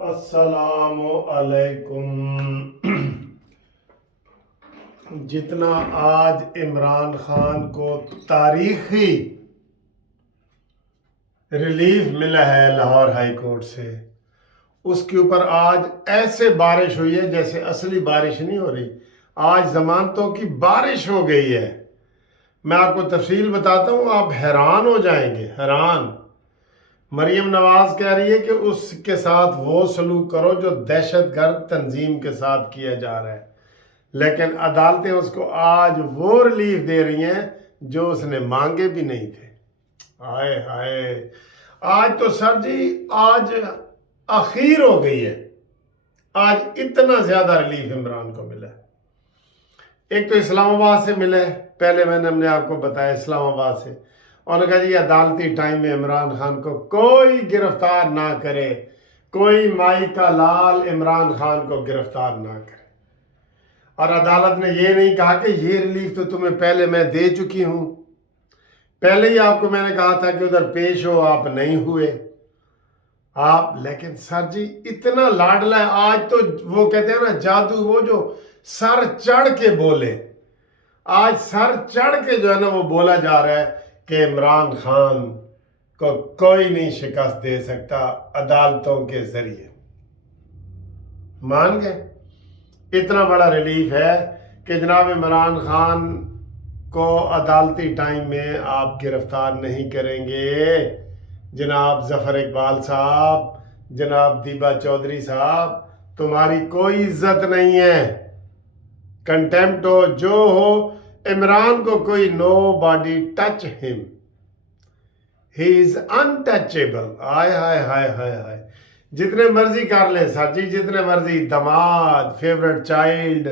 السلام علیکم۔ جتنا آج عمران خان کو تاریخی ریلیف ملا ہے لاہور ہائی کورٹ سے، اس کے اوپر آج ایسے بارش ہوئی ہے جیسے اصلی بارش نہیں ہو رہی، آج ضمانتوں کی بارش ہو گئی ہے۔ میں آپ کو تفصیل بتاتا ہوں، آپ حیران ہو جائیں گے، حیران۔ مریم نواز کہہ رہی ہے کہ اس کے ساتھ وہ سلوک کرو جو دہشت گرد تنظیم کے ساتھ کیا جا رہا ہے، لیکن عدالتیں اس کو آج وہ ریلیف دے رہی ہیں جو اس نے مانگے بھی نہیں تھے۔ ہائے ہائے، آج تو سر جی آج اخیر ہو گئی ہے، آج اتنا زیادہ ریلیف عمران کو ملا ہے۔ ایک تو اسلام آباد سے ملا ہے، پہلے میں نے آپ کو بتایا اسلام آباد سے، اور نے کہا جی عدالتی ٹائم میں عمران خان کو کوئی گرفتار نہ کرے، کوئی مائی کا لال عمران خان کو گرفتار نہ کرے۔ اور عدالت نے یہ نہیں کہا کہ یہ ریلیف تو تمہیں پہلے میں دے چکی ہوں، پہلے ہی آپ کو میں نے کہا تھا کہ ادھر پیش ہو، آپ نہیں ہوئے آپ۔ لیکن سر جی اتنا لاڈلا ہے آج تو، وہ کہتے ہیں نا جادو، وہ جو سر چڑھ کے بولے، آج سر چڑھ کے جو ہے نا وہ بولا جا رہا ہے کہ عمران خان کو کوئی نہیں شکست دے سکتا عدالتوں کے ذریعے۔ مان گئے؟ اتنا بڑا ریلیف ہے کہ جناب عمران خان کو عدالتی ٹائم میں آپ گرفتار نہیں کریں گے۔ جناب ظفر اقبال صاحب، جناب دیبا چودھری صاحب، تمہاری کوئی عزت نہیں ہے، کنٹیمپٹ ہو جو ہو، عمران کو کوئی نو باڈی ٹچ ہم، ہی از انٹچیبل۔ ہائے ہائے ہائے ہائے ہائے، جتنے مرضی کر لیں سر جی، جتنے مرضی، دماد، فیورٹ چائلڈ،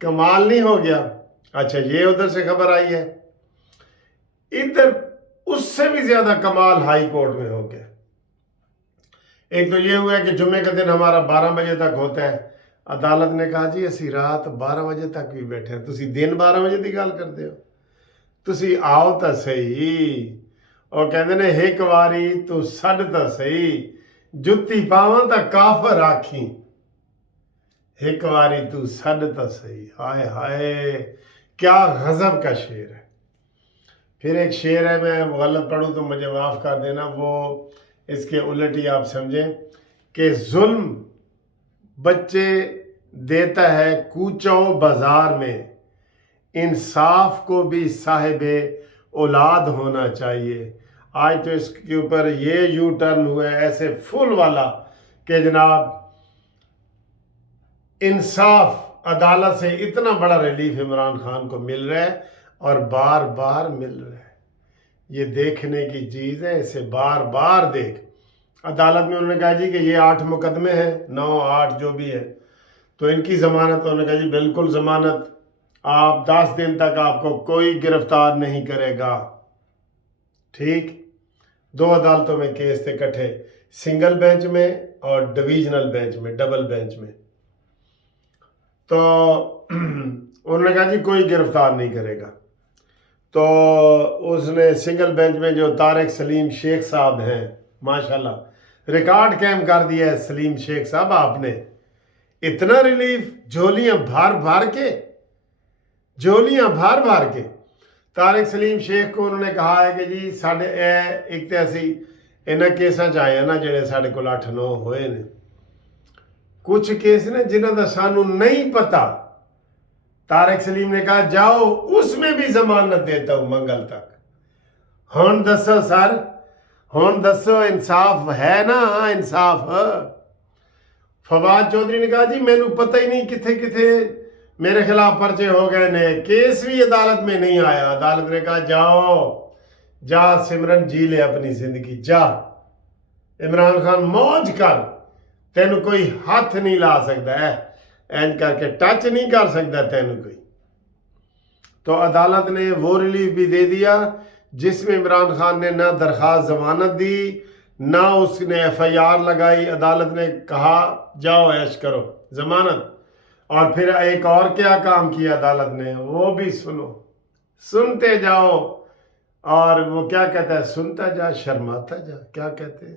کمال نہیں ہو گیا؟ اچھا یہ ادھر سے خبر آئی ہے، ادھر اس سے بھی زیادہ کمال ہائی کورٹ میں ہو گیا۔ ایک تو یہ ہوا کہ جمعے کا دن ہمارا 12 بجے تک ہوتا ہے، عدالت نے کہا جی اسی رات 12 بجے تک بھی بیٹھے ہیں، تسی دن 12 بجے دی گل کرتے ہو، تسی آؤ تا صحیح۔ اور کہتے ہیں ایک واری تو سڈ تا صحیح، جتی پاواں تا کافر آکھیں، ایک واری تو سڈ تا صحیح۔ ہائے ہائے، کیا غضب کا شعر ہے۔ پھر ایک شعر ہے، میں غلط پڑھوں تو مجھے معاف کر دینا، وہ اس کے الٹ ہی آپ سمجھیں کہ ظلم بچے دیتا ہے کوچوں بازار میں، انصاف کو بھی صاحب اولاد ہونا چاہیے۔ آج تو اس کے اوپر یہ یو ٹرن ہوا ہے ایسے فل والا کہ جناب انصاف، عدالت سے اتنا بڑا ریلیف عمران خان کو مل رہا ہے اور بار بار مل رہا ہے۔ یہ دیکھنے کی چیز ہے، اسے بار بار دیکھ۔ عدالت میں انہوں نے کہا جی کہ یہ 8 مقدمے ہیں، 9 8 جو بھی ہے، تو ان کی ضمانت، انہوں نے کہا جی بالکل ضمانت، آپ 10 دن تک آپ کو کوئی گرفتار نہیں کرے گا۔ ٹھیک، 2 عدالتوں میں کیس تھے کٹھے، سنگل بینچ میں اور ڈویژنل بینچ میں، ڈبل بینچ میں، تو انہوں نے کہا جی کوئی گرفتار نہیں کرے گا۔ تو اس نے سنگل بینچ میں جو طارق سلیم شیخ صاحب ہیں، ماشاءاللہ ریکارڈ قائم کر دیا ہے سلیم شیخ صاحب آپ نے، اتنا ریلیف، جھولیاں بھر بھر کے، جھولیاں بھر بھر کے۔ طارق سلیم شیخ کو انہوں نے کہا ہے کہ جی ساڑھے ایک تے اسی انہاں کیساں چاہے نا جڑے ساڑھے کو 8 9 ہوئے نے، کچھ کیس نے جنہاں دا سانو نہیں پتا۔ طارق سلیم نے کہا جاؤ اس میں بھی ضمانت دیتا ہوں منگل تک۔ ہون دسو سر، ہون دسو انصاف ہے نا؟ انصاف۔ فواد چودھری نے کہا جی میں نے پتہ ہی نہیں کتھے کتھے میرے خلاف پرچے ہو گئے نے، کیس بھی عدالت میں نہیں آیا۔ عدالت نے کہا جاؤ، جا سمرن جی لے اپنی زندگی، جا عمران خان موج کر، تینوں کوئی ہاتھ نہیں لا سکتا ہے، اینج کر کے ٹچ نہیں کر سکتا تینوں کوئی۔ تو عدالت نے وہ ریلیف بھی دے دیا جس میں عمران خان نے نہ درخواست ضمانت دی، نہ اس نے ایف آئی آر لگائی۔ عدالت نے کہا جاؤ عیش کرو، ضمانت۔ اور پھر ایک اور کیا کام کیا عدالت نے، وہ بھی سنو، سنتے جاؤ، اور وہ کیا کہتا ہے، سنتا جا شرماتا جا، کیا کہتے ہیں،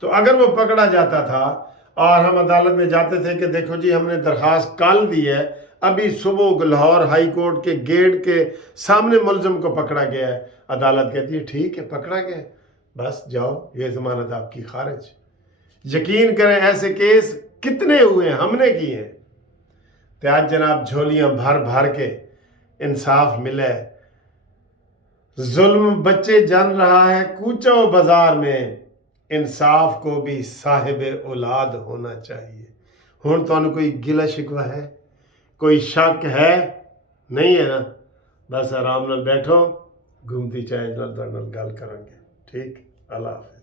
تو اگر وہ پکڑا جاتا تھا اور ہم عدالت میں جاتے تھے کہ دیکھو جی ہم نے درخواست کل دی ہے، ابھی صبح لاہور ہائی کورٹ کے گیٹ کے سامنے ملزم کو پکڑا گیا ہے، عدالت کہتی ہے ٹھیک ہے پکڑا گیا، بس جاؤ یہ ضمانت آپ کی خارج۔ یقین کریں ایسے کیس کتنے ہوئے ہیں، ہم نے کیے ہیں۔ تو آج جناب جھولیاں بھر بھر کے انصاف ملے، ظلم بچے جن رہا ہے کوچہ و بازار میں، انصاف کو بھی صاحب اولاد ہونا چاہیے۔ ہن تانوں کوئی گلہ شکوہ ہے، کوئی شک ہے؟ نہیں ہے نا؟ بس آرام نال بیٹھو، گھومتی چائے نال گل کریں گے، ٹھیک؟ اللہ حافظ۔